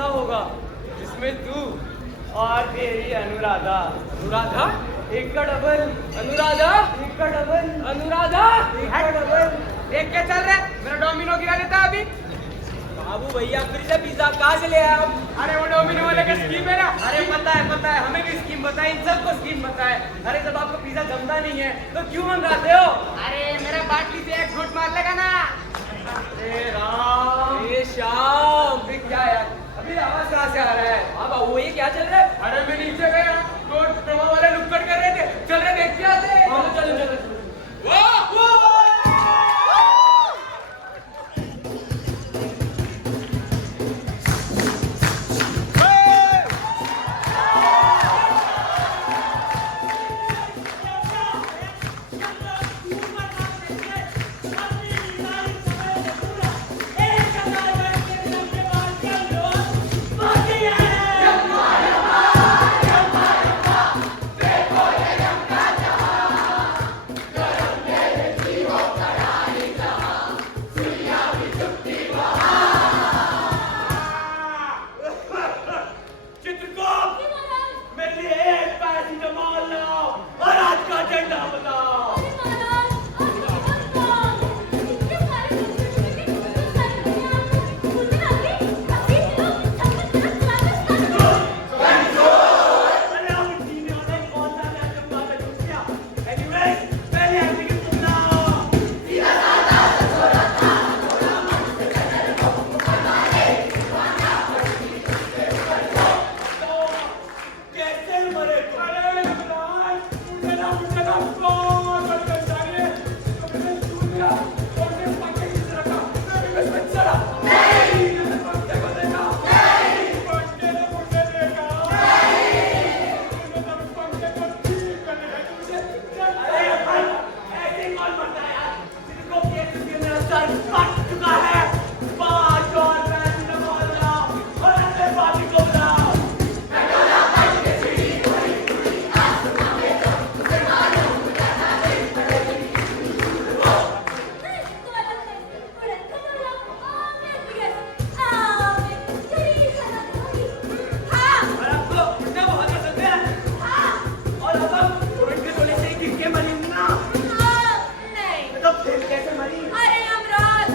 खुला होगा जिसमें तू और तेरी अनुराधा। अनुराधा? एक का डबल अनुराधा? एक का डबल अनुराधा? एक का डबल। देख क्या चल रहा है? मेरा डोमिनो गिरा देता है अभी। बाबू भैया फिर से पिज्जा कहाँ से ले आए आप? अरे वो डोमिनो वाले का स्कीम है ना। अरे पता है, हमें भी स्कीम पता है, इन सबको स्कीम पता है। अरे जब आपको पिज्जा जमता नहीं है तो क्यों मंगाते हो? अरे मेरे बाटली से एक घुट मार लेगा ना। ए राम, ए श्याम, ये क्या यार, अभी आवाज कहाँ से आ रहा है? हाँ बाबू ये क्या चल रहा है? अरे मैं नीचे गया तो ट्रमा वाले नुक्कड़ कर रहे थे, चल रहे देख के आते। चलो चलो चलो। अरे अमराज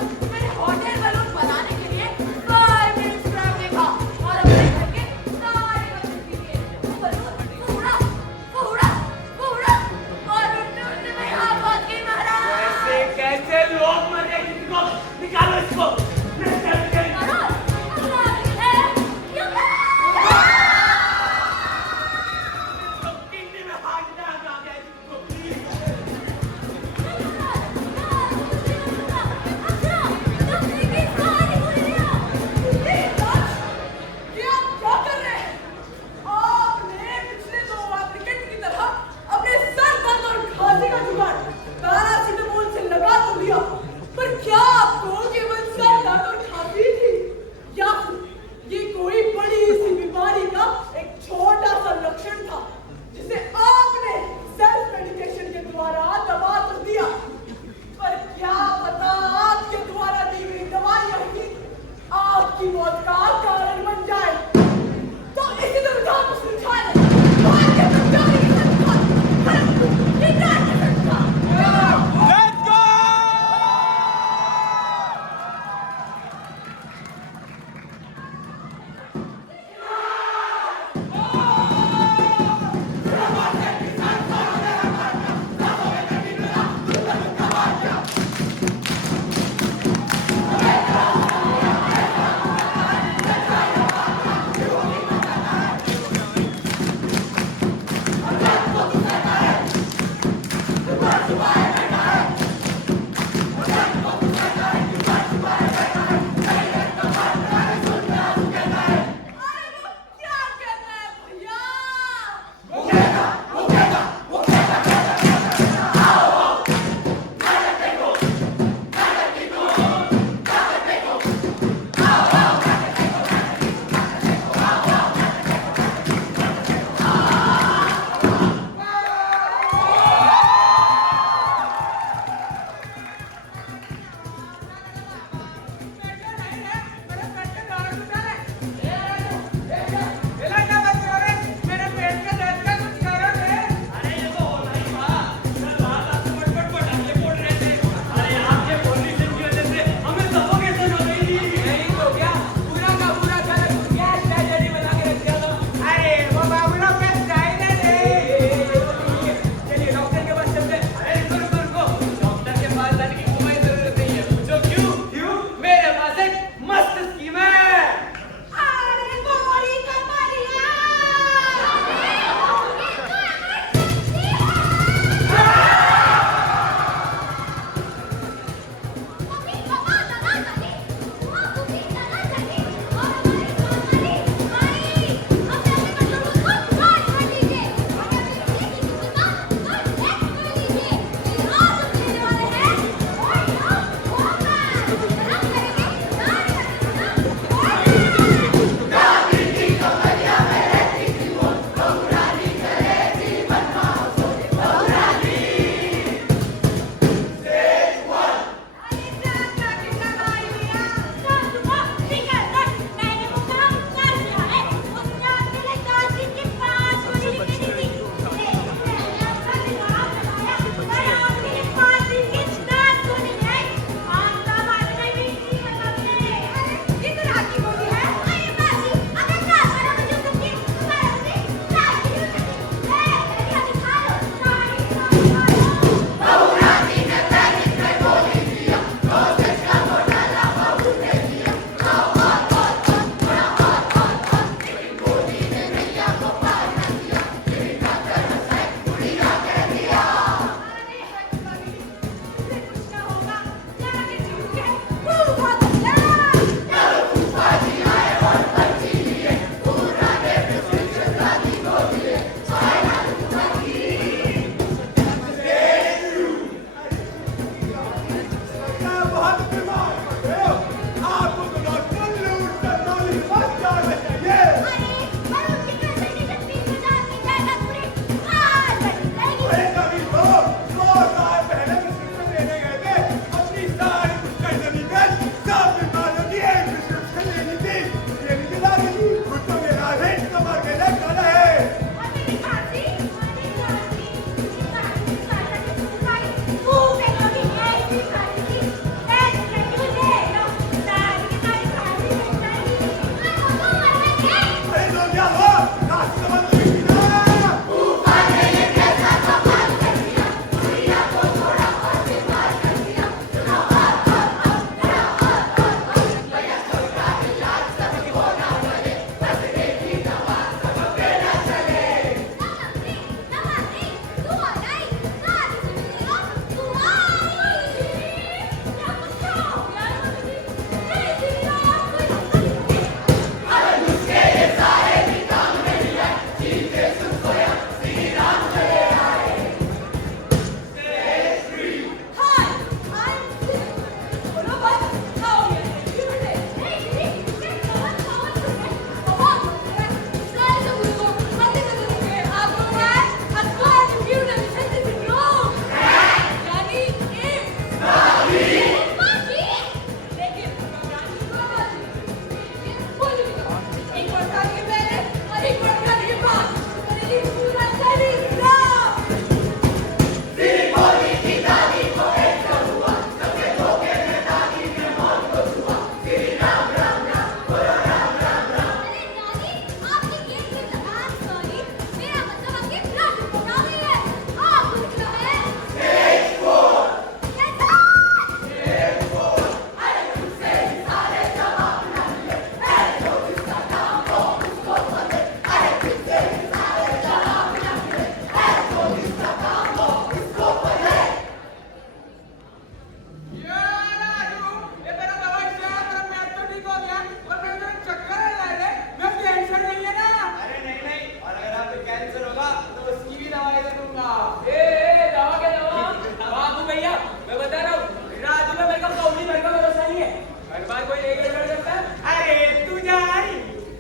कोई लेके चल जाता है। अरे तू जा आई।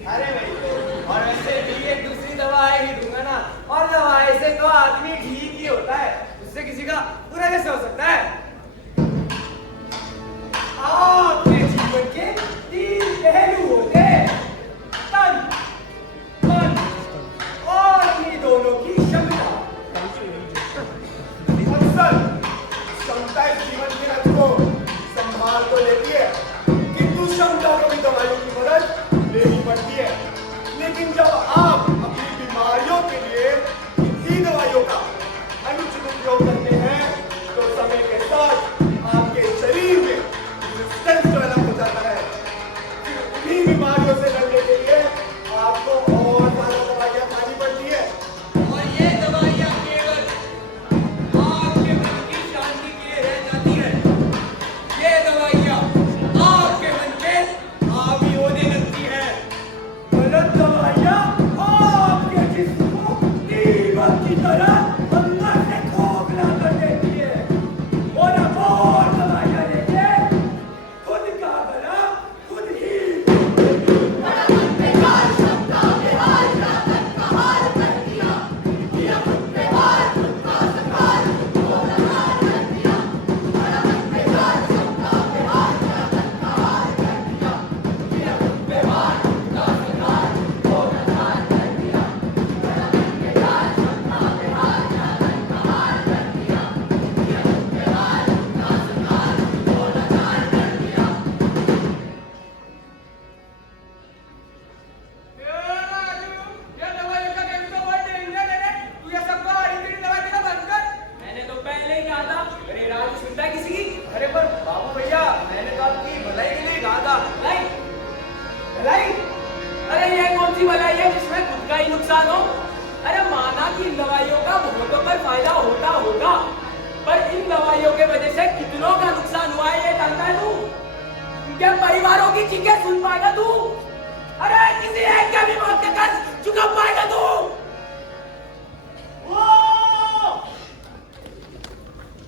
अरे भाई, और वैसे भी एक दूसरी दवाई ही दूंगा ना, और दवाई से तो आदमी ठीक ही होता है, उससे किसी का बुरा कैसे हो सकता है। आपके जीवन के 3 पहलू होते हैं, तन, मन और इन्हीं दोनों की क्षमता। अक्सर क्षमता इस जीवन के रथ को संभाल तो लेती है, किंतु क्षमता को भी दवाइयों की मदद लेनी पड़ती है। लेकिन जब आप अपनी बीमारियों के लिए इन्हीं दवाइयों का अनुचित उपयोग करते हैं, तो समय के साथ आपके शरीर में रेजिस्टेंस डेवलप हो जाता है। फिर उन्हीं बीमारियों से लड़ने के लिए आपको और ज्यादा दवाइयां खानी पड़ती है। और ये दवाइयाँ केवल आपके मन की शांति के लिए रह जाती है। ये दवाइयाँ आपके मन पे हावी होने लगती है। गलत दवाइयाँ आपके जिस्म को दीमक की तरह अंदर से खोखला कर देती है। और अब और दवाइयाँ लेके खुद का गला खुद ही। बड़ा मन पे हार सबका बेहाल रातन का हाल कर दिया, दिया खुद पे हार खुद का सकार को नहार कर दिया। बड़ा मन पे हार सबका बेहाल रातन का हाल कर दिया, दिया खुद पे हार खुद का सकार को नहार कर दिया। बड़ा मन पे हार सबका बेहाल रातन का हाल कर दिया, दिया खुद पे हार खुद का सकार को नहार कर दिया। ये दवाइयों का केम तो बहुत डेंजर है रे। तू ये सबको हरी तेरी दवाई देना बंद कर। मैंने तो पहले ही कहा था, अरे राज सुनता है किसी की? अरे पर बाबू भैया, मैंने तो आपकी भलाई के लिए कहा था। भलाई? भलाई? अरे ये कौन सी भलाई है जिसमें खुद का ही नुकसान हो? अरे माना कि इन दवाइयों का बहुतों पर फायदा होता होगा, पर इन दवाइयों के वजह से कितनों का नुकसान हुआ है ये जानता है तू? उनके परिवारों की चीखें सुन पाएगा तू? अरे किसी एक के भी मौत का कर्ज चुका पाएगा तू?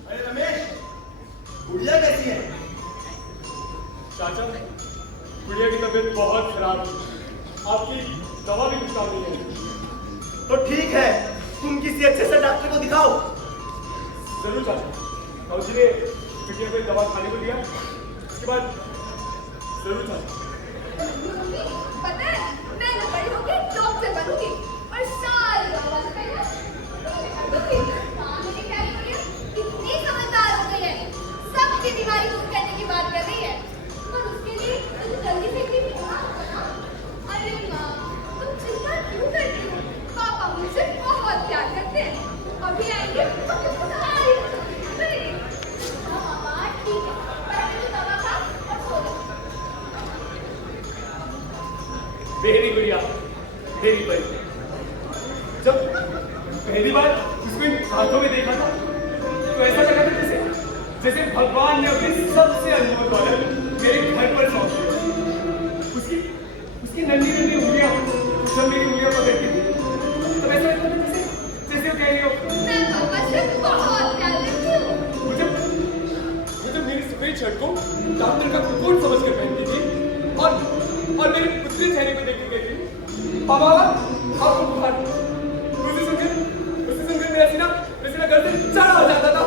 अरे रमेश, गुड़िया कैसी है? चाचा, गुड़िया की तबीयत बहुत खराब है। आपकी दवा भी कुछ काम नहीं है। तो ठीक है, तुम किसी अच्छे से डॉक्टर को दिखाओ। जरूर चाचा। और जी ने गुड़िया को दवा खाने को दिया, उसके बाद जरूर चाचा। पता है, मैं ना बड़ी होके डॉक्टर बनूंगी और सारी आवाज पे ना दूंगी। हाँ, मेरी प्यारी गुड़िया कितनी समझदार हो गई है, सबकी बीमारी दूर करने की बात कर रही है। पर उसके लिए तुम जल्दी से इतनी बीमार हो ना। अरे माँ, तुम चिंता क्यों कर रही हो? पापा मुझसे बहुत प्यार करते हैं, अभी आएंगे तो तुमको सारी करेंगे। हाँ पापा, ठीक है, पर अभी तो दवा खा और सो जा। मेरी गुड़िया, मेरी बड़ी। जब पहली बार उसको इन हाथों में देखा था, तो ऐसा लगा था जैसे भगवान ने अपनी सबसे अनमोल दौलत मेरे घर पर सौंप दी। उसकी नन्ही नन्ही उंगलियां जब मेरी उंगलियां पकड़ती थी, तब ऐसा लगता था जैसे वो कह रही हो, मैं पापा से बहुत प्यार करती हूँ। मुझे मेरी सफेद शर्ट को डॉक्टर का कोट समझ कर पहनती थी, और मेरे पुतले चेहरे को देख के कहती थी, पापा आपको बुखार। उसे सुनकर मेरा सीना घर से चढ़ा हो जाता था।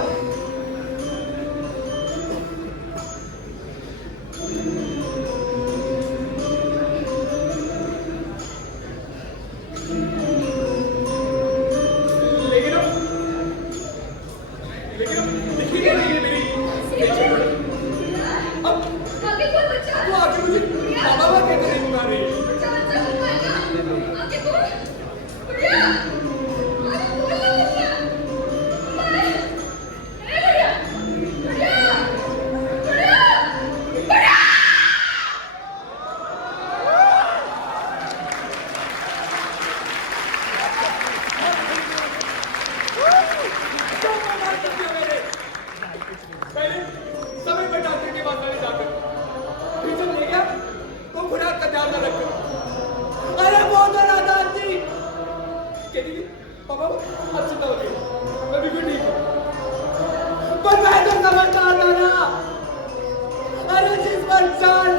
पर मैं तो समझता था ना, अरे जिस पर जान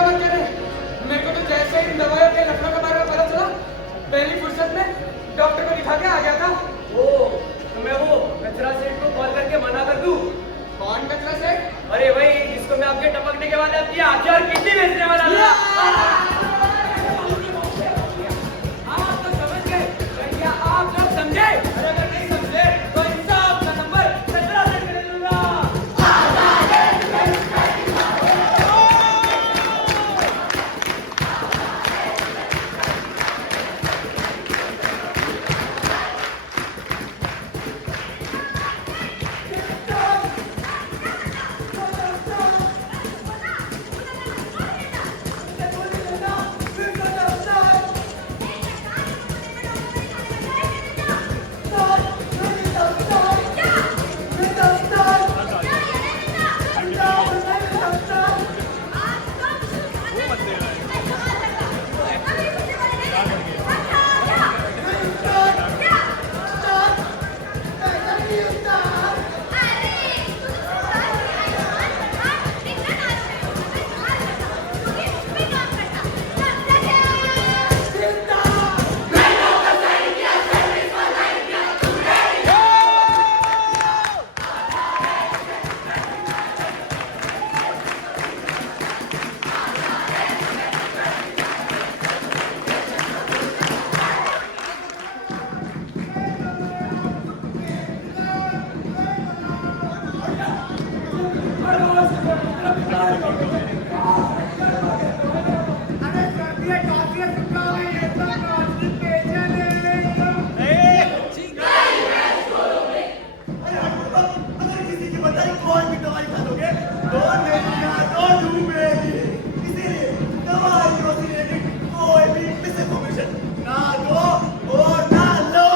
चिंता मत करें। मेरे को तो जैसे इन दवाइयों के लक्षणों के बारे में पता चला, पहली फुर्सत में डॉक्टर को दिखा के आ गया था। ओ, तो मैं वो कचरा सेठ को कॉल करके मना कर दूं? कौन कचरा सेठ? अरे भाई, जिसको मैं आपके टपकने के बाद आपकी आंखें और किडनी बेचने वाला था। आप तो समझ गए, भैया आप लोग समझे? अरे अगर नहीं समझे तो इंसाफ का नंबर कचरा सेठ को दे दूंगा। अगर किसी की बताई कोई भी दवाई खा लोगे तो नहीं तो डूबेगी। इसीलिए दवाइयों से रिलेटेड कोई भी मिसइंफॉर्मेशन ना दो और ना लो।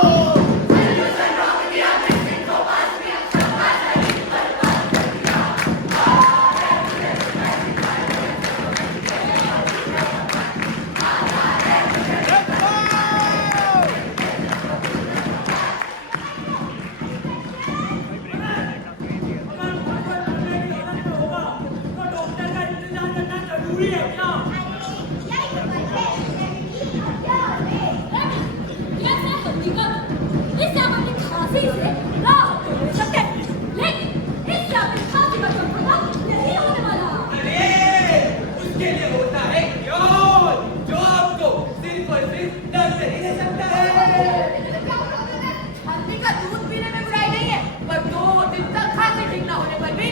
उसके लिए होता है क्यों, जो आपको सिर्फ और सिर्फ दर्द नहीं दे सकता है। हल्दी का दूध पीने में बुराई नहीं है, पर 2 दिन तक खांसी ठीक ना होने पर भी